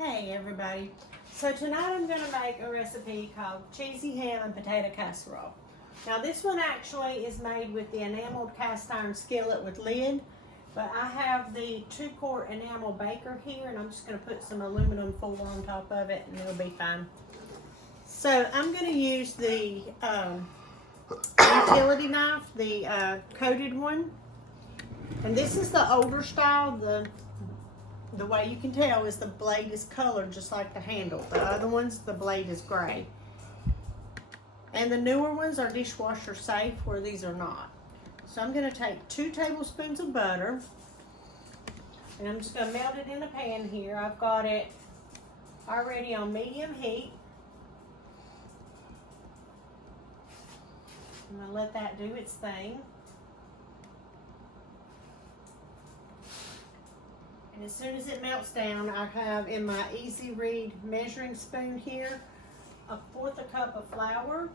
Hey everybody. So tonight I'm going to make a recipe called cheesy ham and potato casserole. Now this one actually is made with the enameled cast iron skillet with lid, but I have the 2-quart enamel baker here and I'm just going to put some aluminum foil on top of it and it'll be fine. So I'm going to use the utility knife, the coated one, and this is the older style. The way you can tell is the blade is colored just like the handle. The other ones, the blade is gray. And the newer ones are dishwasher safe, where these are not. So I'm going to take 2 tablespoons of butter, and I'm just going to melt it in a pan here. I've got it already on medium heat. I'm going to let that do its thing. And as soon as it melts down, I have in my Easy Read measuring spoon here 1/4 cup of flour.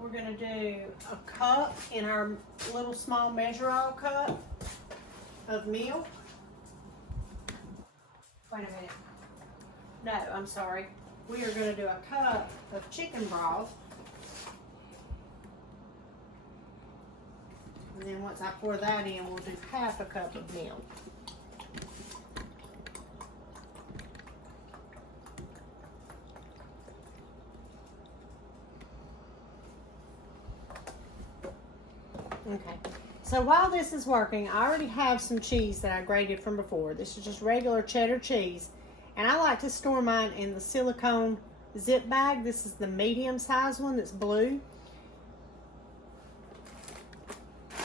We're going to do a cup in our little small measure-all cup of milk. Wait a minute. No, I'm sorry. We are going to do a cup of chicken broth. And then once I pour that in, we'll do 1/2 cup of milk. Okay, so while this is working, I already have some cheese that I grated from before. This is just regular cheddar cheese, and I like to store mine in the silicone zip bag. This is the medium size one that's blue.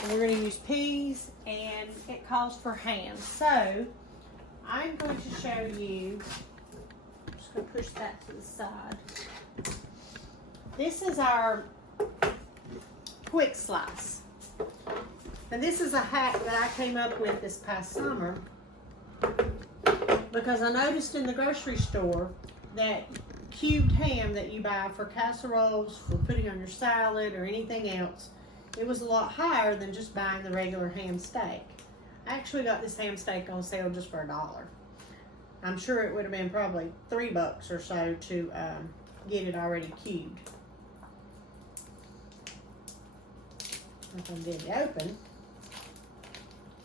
And we're going to use peas, and it calls for ham. So I'm going to show you, I'm just going to push that to the side. This is our quick slice. And this is a hack that I came up with this past summer because I noticed in the grocery store that cubed ham that you buy for casseroles, for putting on your salad or anything else, it was a lot higher than just buying the regular ham steak. I actually got this ham steak on sale just for $1. I'm sure it would have been probably $3 or so to get it already cubed. If I did it open,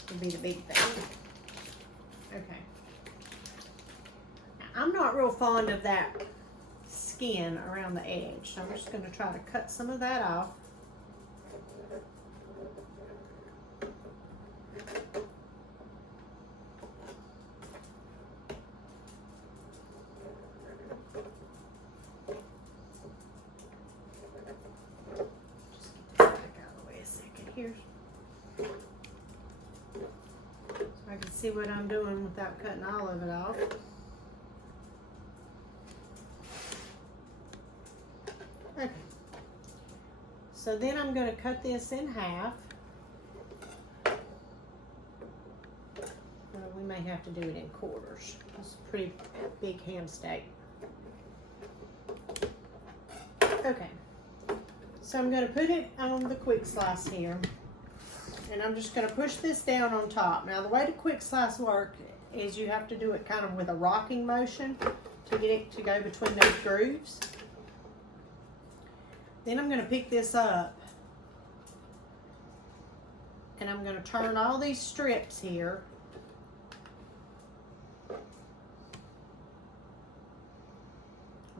would be the big thing. Okay. Now, I'm not real fond of that skin around the edge, so I'm just going to try to cut some of that off. Here, so I can see what I'm doing without cutting all of it off. Okay, so then I'm going to cut this in half. Well, we may have to do it in quarters. It's a pretty big ham steak. Okay. So I'm going to put it on the quick slice here, and I'm just going to push this down on top. Now the way the quick slice works is you have to do it kind of with a rocking motion to get it to go between those grooves. Then I'm going to pick this up, and I'm going to turn all these strips here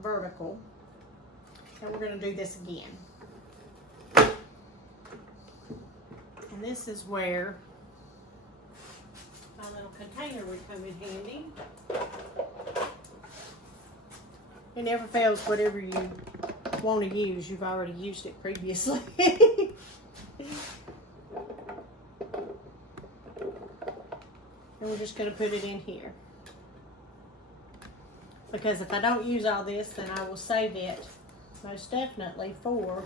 vertical, and we're going to do this again. And this is where my little container would come in handy. It never fails, whatever you want to use, you've already used it previously. And we're just going to put it in here. Because if I don't use all this, then I will save it most definitely for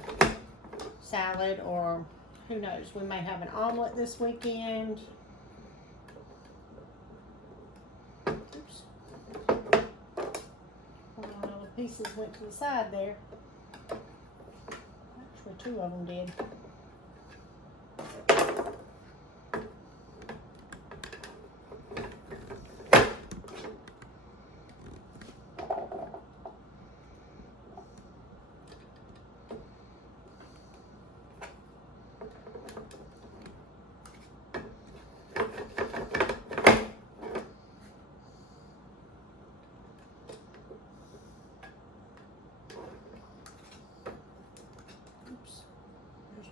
salad, or who knows, we may have an omelet this weekend. Oops. One of the little pieces went to the side there. Actually, 2 of them did.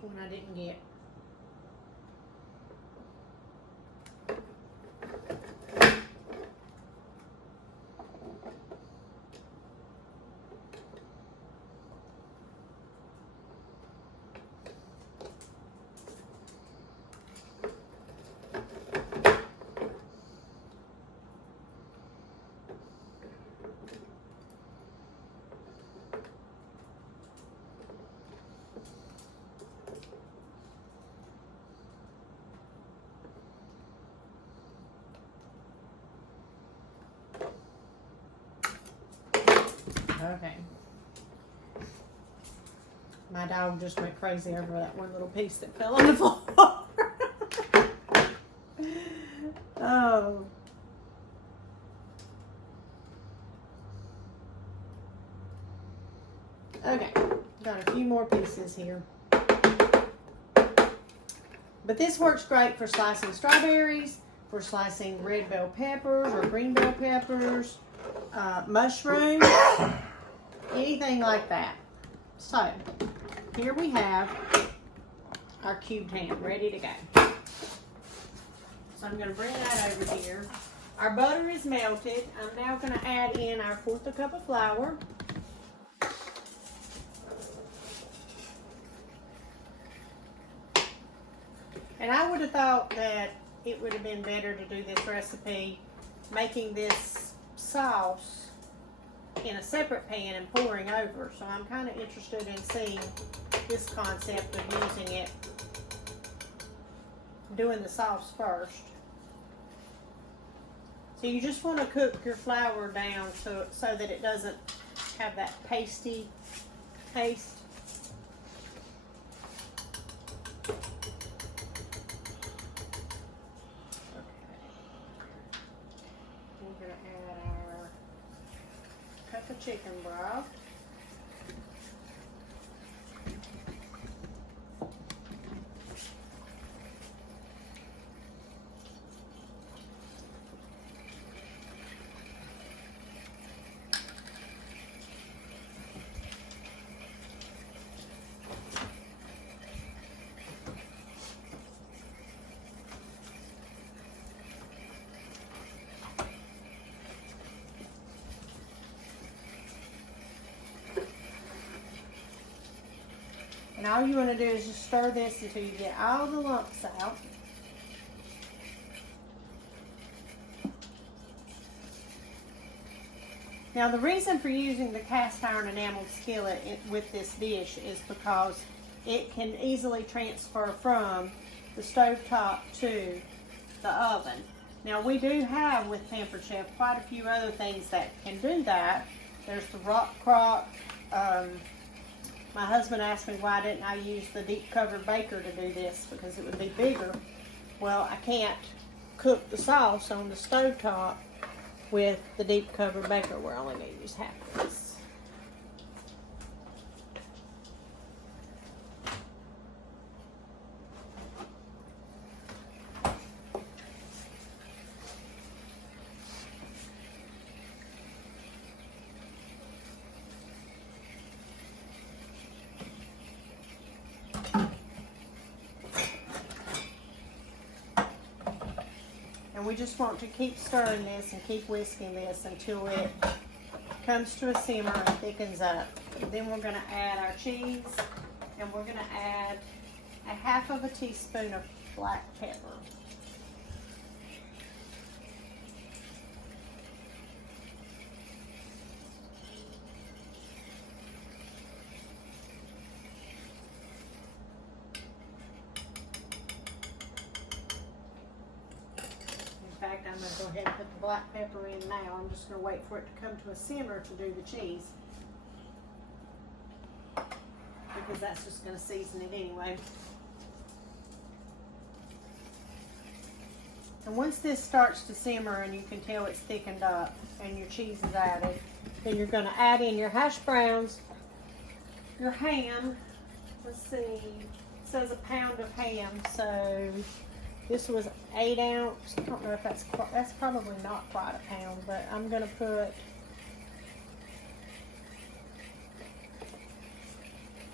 one I didn't get. Okay. My dog just went crazy over that one little piece that fell on the floor. Oh. Okay. Got a few more pieces here. But this works great for slicing strawberries, for slicing red bell peppers or green bell peppers, mushrooms, anything like that. So, here we have our cubed ham ready to go. So I'm going to bring that over here. Our butter is melted. I'm now going to add in our 1/4 cup of flour. And I would have thought that it would have been better to do this recipe making this sauce in a separate pan and pouring over. So I'm kind of interested in seeing this concept of using it, doing the sauce first. So you just want to cook your flour down so that it doesn't have that pasty taste. Chicken broth. And all you want to do is just stir this until you get all the lumps out. Now the reason for using the cast iron enameled skillet with this dish is because it can easily transfer from the stovetop to the oven. Now we do have with Pampered Chef quite a few other things that can do that. There's the rock crock. My husband asked me why didn't I use the deep covered baker to do this because it would be bigger. Well, I can't cook the sauce on the stovetop with the deep covered baker. We're only going to use half of this. And we just want to keep stirring this and keep whisking this until it comes to a simmer and thickens up. And then we're going to add our cheese, and we're going to add a 1/2 teaspoon of black pepper. In fact, I'm going to go ahead and put the black pepper in now. I'm just going to wait for it to come to a simmer to do the cheese, because that's just going to season it anyway. And once this starts to simmer and you can tell it's thickened up and your cheese is added, then you're going to add in your hash browns, your ham. Let's see, it says 1 pound of ham, so this was 8 ounce. I don't know if that's probably not quite 1 pound, but I'm going to put,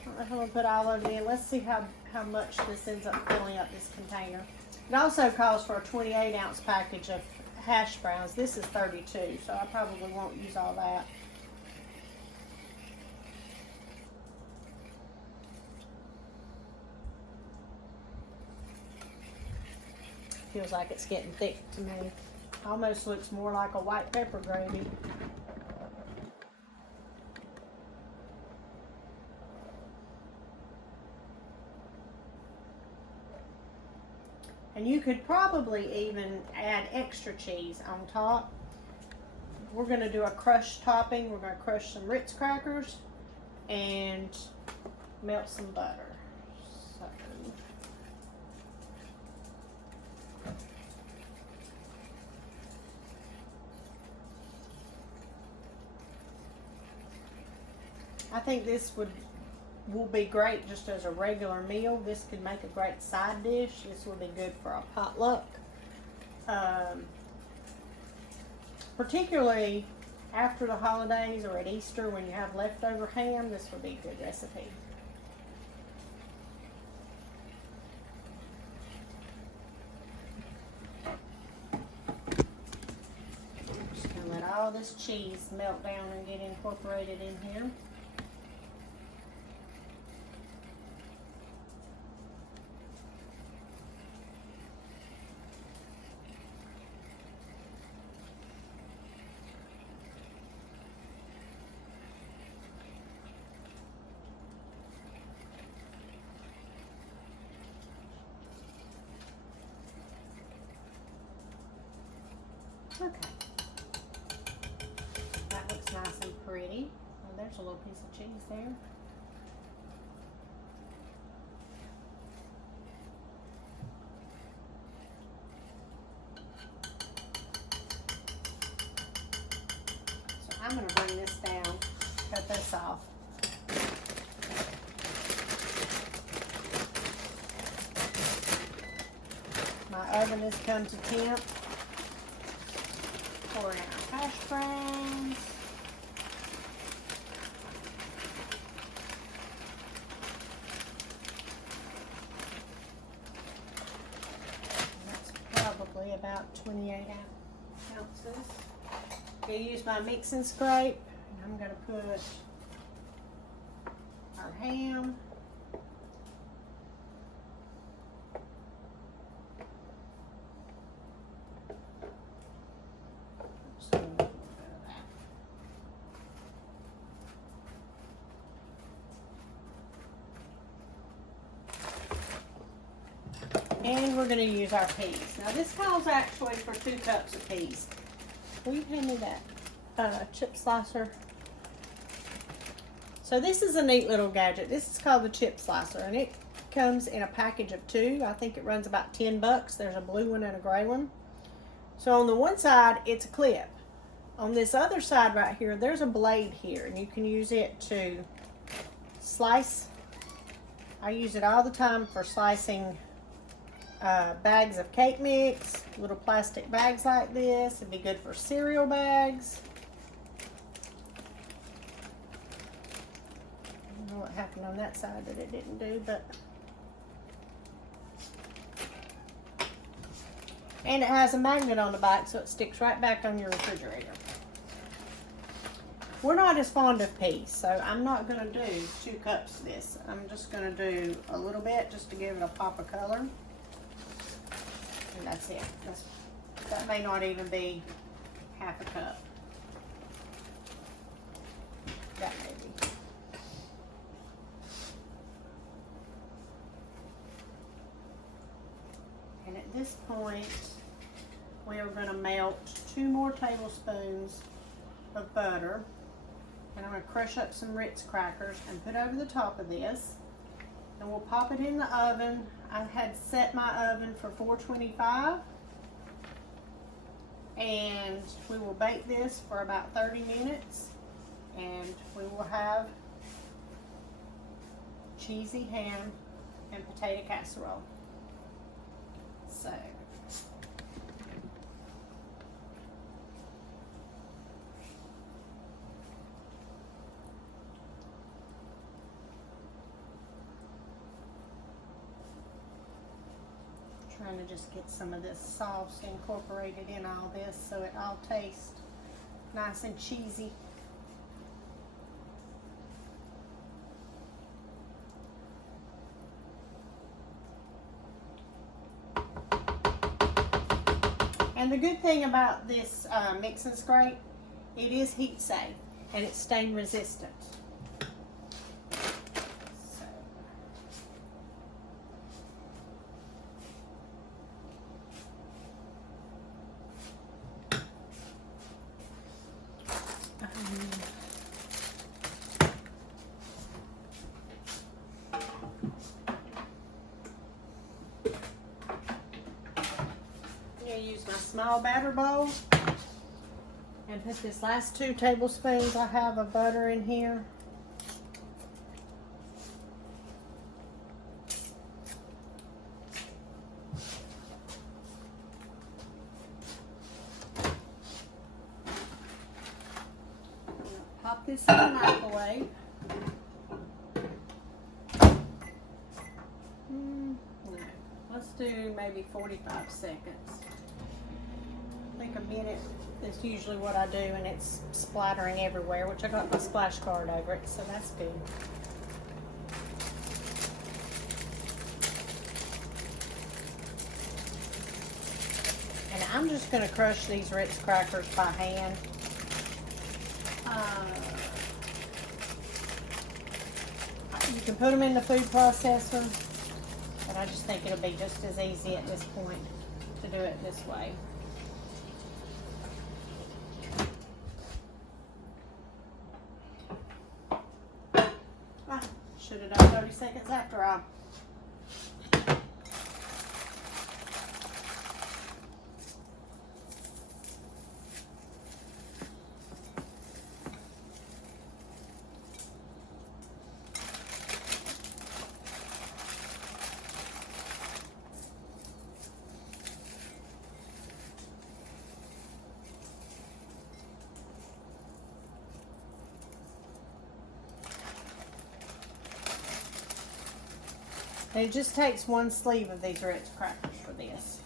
I don't know if I'm going to put all of it in. Let's see how how much this ends up filling up this container. It also calls for a 28-ounce package of hash browns. This is 32, so I probably won't use all that. Feels like it's getting thick to me. Almost looks more like a white pepper gravy. And you could probably even add extra cheese on top. We're gonna do a crushed topping. We're gonna crush some Ritz crackers and melt some butter. So, I think this will be great just as a regular meal. This could make a great side dish. This will be good for a potluck. Particularly after the holidays or at Easter when you have leftover ham, this would be a good recipe. I'm just going to let all this cheese melt down and get incorporated in here. Okay, that looks nice and pretty. Oh, there's a little piece of cheese there. So I'm going to bring this down, cut this off. My oven has come to temp. Pouring our hash browns. And that's probably about 28 ounces. I'm going to use my mix and scrape. And I'm going to put our ham. And we're going to use our peas. Now this calls actually for 2 cups of peas. Will you hand me that chip slicer? So this is a neat little gadget. This is called the chip slicer, and it comes in a package of 2. I think it runs about 10 bucks. There's a blue one and a gray one. So on the one side, it's a clip. On this other side right here, there's a blade here, and you can use it to slice. I use it all the time for slicing bags of cake mix, little plastic bags like this. It'd be good for cereal bags. I don't know what happened on that side that it didn't do, but. And it has a magnet on the back, so it sticks right back on your refrigerator. We're not as fond of peas, so I'm not going to do 2 cups of this. I'm just going to do a little bit just to give it a pop of color. And that's it. That may not even be half a cup. That may be. And at this point, we are going to melt 2 more tablespoons of butter. And I'm going to crush up some Ritz crackers and put over the top of this. And we'll pop it in the oven. I had set my oven for 425. And we will bake this for about 30 minutes. And we will have cheesy ham and potato casserole. So. trying to just get some of this sauce incorporated in all this so it all tastes nice and cheesy. And the good thing about this mixing scrape, it is heat safe and it's stain resistant. Use my small batter bowl and put this last 2 tablespoons I have of butter in here. Pop this in the microwave. No, let's do maybe 45 seconds. I think a minute is usually what I do, and it's splattering everywhere, which I got my splash guard over it, so that's good. And I'm just going to crush these Ritz crackers by hand. You can put them in the food processor, but I just think it'll be just as easy at this point to do it this way. Should have done 30 seconds after all. It just takes 1 sleeve of these Ritz crackers for this.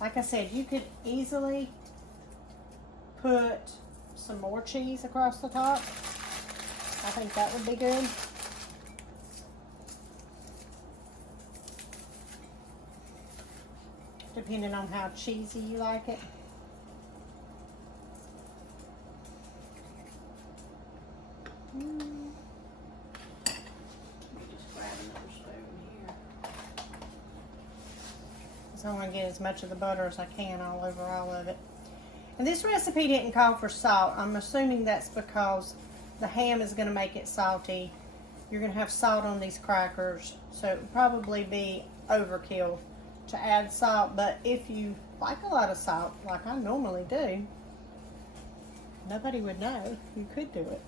Like I said, you could easily put some more cheese across the top. I think that would be good. Depending on how cheesy you like it. So I want to get as much of the butter as I can all over all of it. And this recipe didn't call for salt. I'm assuming that's because the ham is going to make it salty. You're going to have salt on these crackers, so it would probably be overkill to add salt. But if you like a lot of salt, like I normally do, nobody would know. You could do it.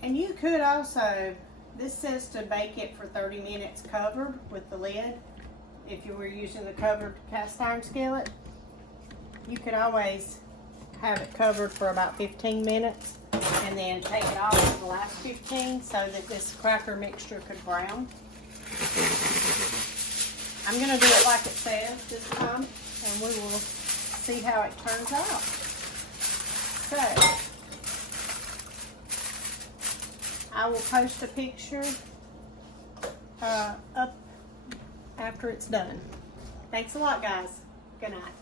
And you could also, this says to bake it for 30 minutes covered with the lid. If you were using the covered cast iron skillet, you could always have it covered for about 15 minutes and then take it off for the last 15 so that this cracker mixture could brown. I'm going to do it like it says this time, and we will see how it turns out. So, I will post a picture up after it's done. Thanks a lot, guys. Good night.